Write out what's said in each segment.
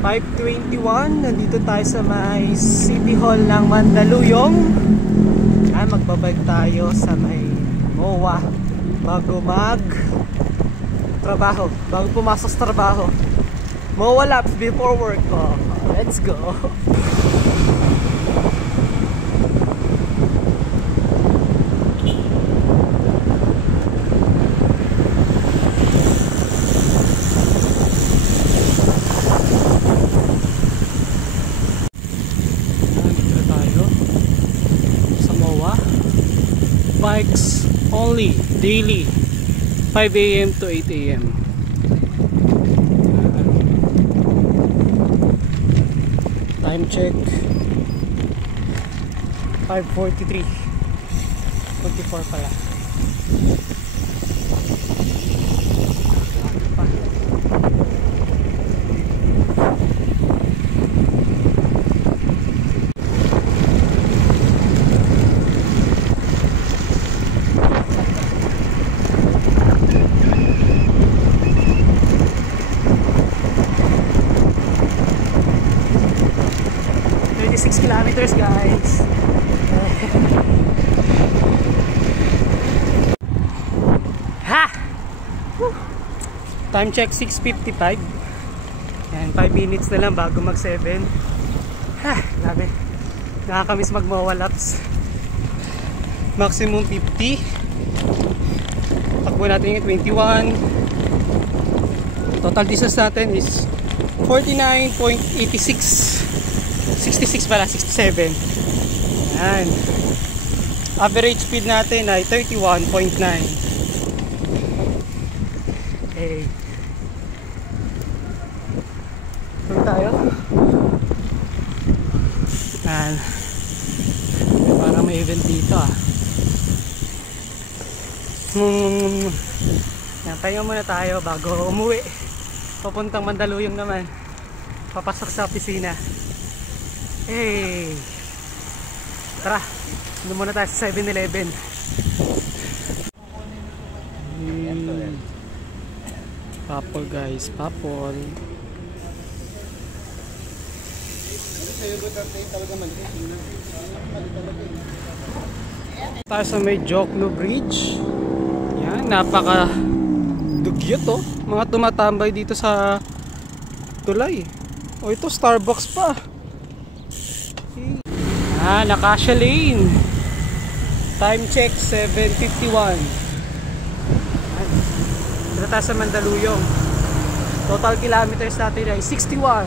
5:21. Nandito tayo sa may City Hall ng Mandaluyong. Magbabike tayo sa may MOA bago trabaho, bago pumasok sa trabaho. MOA laps before work. Let's go. Bikes only, daily, 5 AM to 8 AM. Time check 5:43, 24 pala. Kilometers, guys. Ha! Woo! Time check 6:55. Yan, 5 minutes na lang bago mag 7. Ha! Grabe. Nakakamiss mag-MOA laps. Maximum 50. Takbo natin yung 21. Total distance natin is 49.86. 66 pala, 67. Yan. Average speed natin ay 31.9. Okay. Tuloy tayo. Yan. Parang may event dito Yan, tayo muna tayo bago umuwi. Papuntang Mandaluyong naman. Papasok sa opisina. Hey, tara, doon muna tayo sa 7-Eleven. Papol guys, papol. Tayo sa may Jokno Bridge. Yan, napaka dugyot mga tumatambay dito sa tulay. Ito Starbucks pa. Nakasya lane. Time check 7:51. Dito tayo sa Mandaluyong. Total kilometers natin ay 61.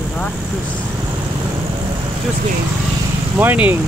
Diba? Tuesday morning.